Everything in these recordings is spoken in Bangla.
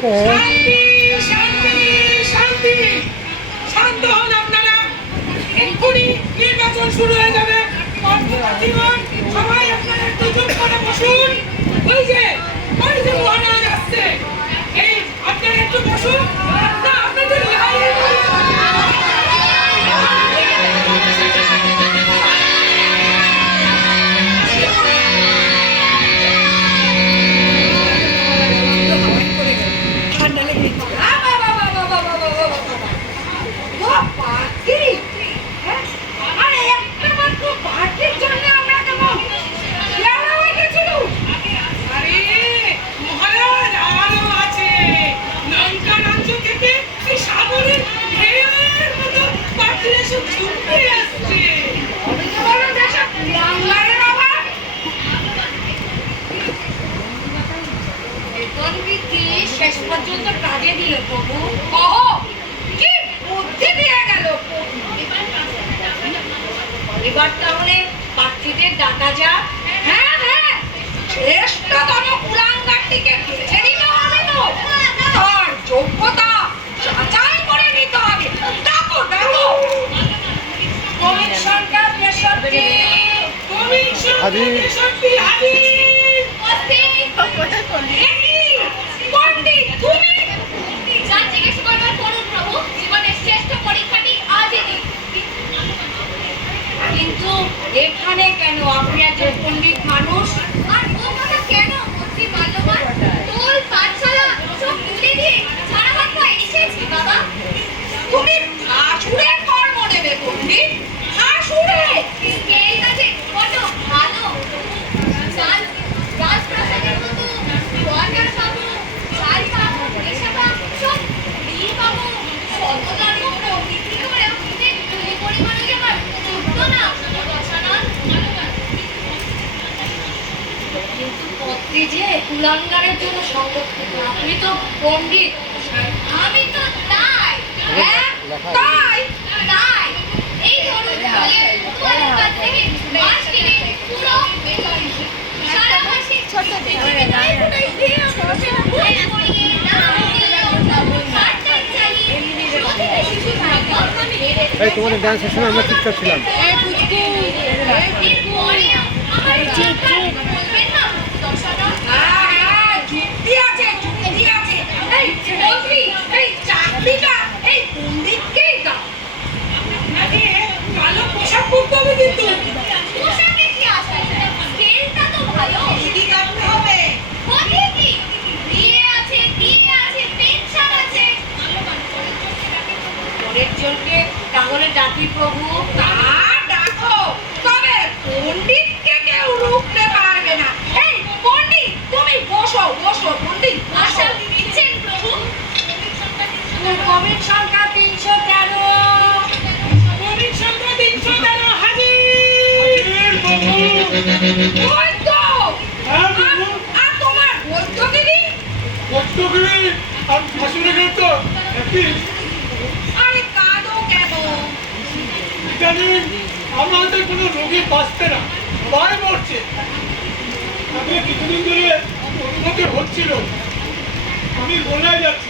对。পর্যন্ত কাজে দিল প্রভু। কহ কি বুদ্ধি দিয়ে গেল এবার তাহলে প্রার্থীদের ডাকা যাক। হ্যাঁ হ্যাঁ শ্রেষ্ঠতম কুলাঙ্গারটিকে বেছে দিতে হবে তো। তার যোগ্যতা যাচাই করে নিতে হবে। ডাকো ডাকো। কমিশনটা বেসরকারি কমিশন হাজির। থেকে সত্যি হাজির কিন্তু এখানে কেন? আপনি একজন পণ্ডিত মানুষ। যে কুলাঙ্গারের জন্য সংরক্ষিত আপনি তো পণ্ডিত। আমি তো তাই। হ্যাঁ তাই তাই। এই ধরুন তোমাদের কাছ থেকে মাস কিনে পুরো সারা চাকরিটা এই পণ্ডিতকেই দাও আরে কালো পোশাক পরতে হবে কিন্তু। পোশাকে কি আছে? স্কেলটা তো ভালো। দিদি কাটতে হবে। বলি কি? বিয়ে আছে টিয়ে আছে পেনশন আছে। পরের জনকে তাহলে ডাকি প্রভু। তা ডাকো। তবে পণ্ডিতকে কেউ রুখতে পারবে না এই পণ্ডিত তুমি বসো বসো পণ্ডিত আশা বসো দিচ্ছেন প্রভু সংখ্যা তিনশো তেরো সংখ্যা তিনশো তেরো হ্যাঁ আমাদের কোনো রোগী বাঁচতে না সবাই মরছে আমি কিছুদিন ধরে অনুমতি হচ্ছিল আমি বলে যাচ্ছি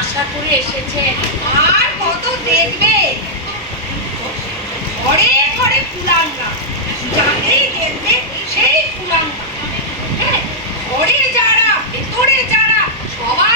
আশা করে এসেছে। আর কত দেখবে? ঘরে ঘরে দেখবে, সেই কুলাঙ্গা। হ্যাঁ ঘরে যারা, ভেতরে যারা, সবাই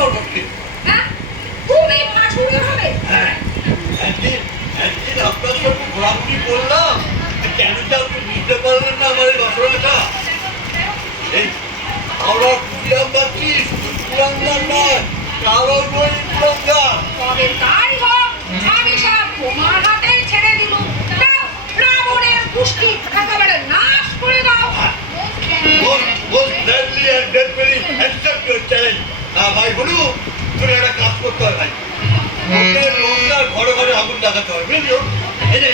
সর্বক্ষণ হ্যাঁ? তুমি ফাঁসুড়ে হবে? হ্যাঁ, একদিন একদিন আপনার সঙ্গে ঘোরাঘুরি করলাম। কেন যে আপনি বুঝতে পারলেন না আমার এই রসনাটা এই আমরা কুড়িয়াম পাচ্ছি কুড়াঙ্গার নয় কালো নই কুড়াঙ্গার তবে তাই হোক আমি সব তোমার হাতেই ছেড়ে দিলুম। রাবণের পুষ্টি একেবারে নাশ করে দাও। most most and gratefully accept your challenge ভাই বলু তোর একটা কাজ করতে হয় ভাই ওকে ঘরে ঘরে আগুন লাগাতে হয় বুঝলি এই যে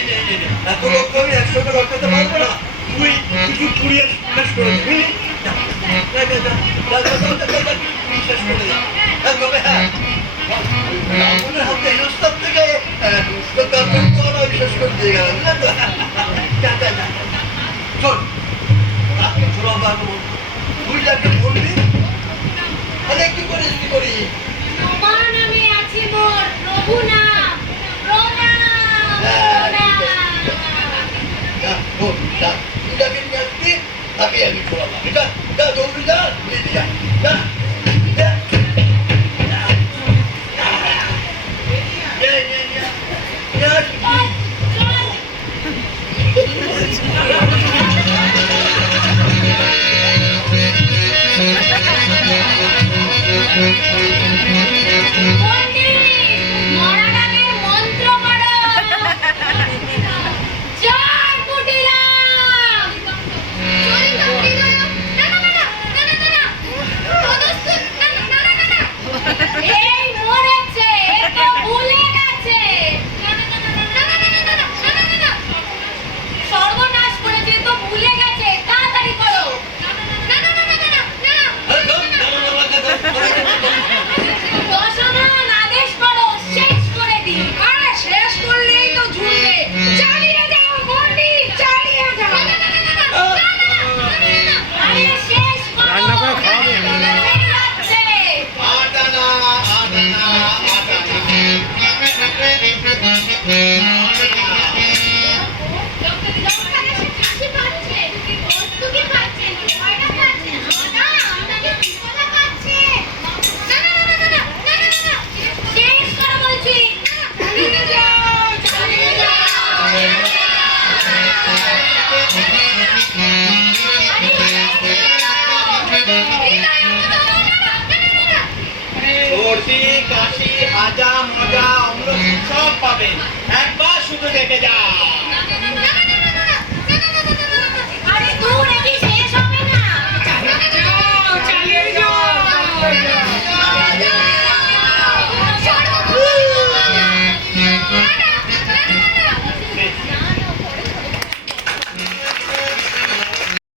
এত লোক আমি একসাথে ঘর পারব না তুই কিছু পুড়িয়ে শেষ করে শেষ করে তো দিয়ে গেলাম Yeah. হবে। একবার শুধু দেখে যা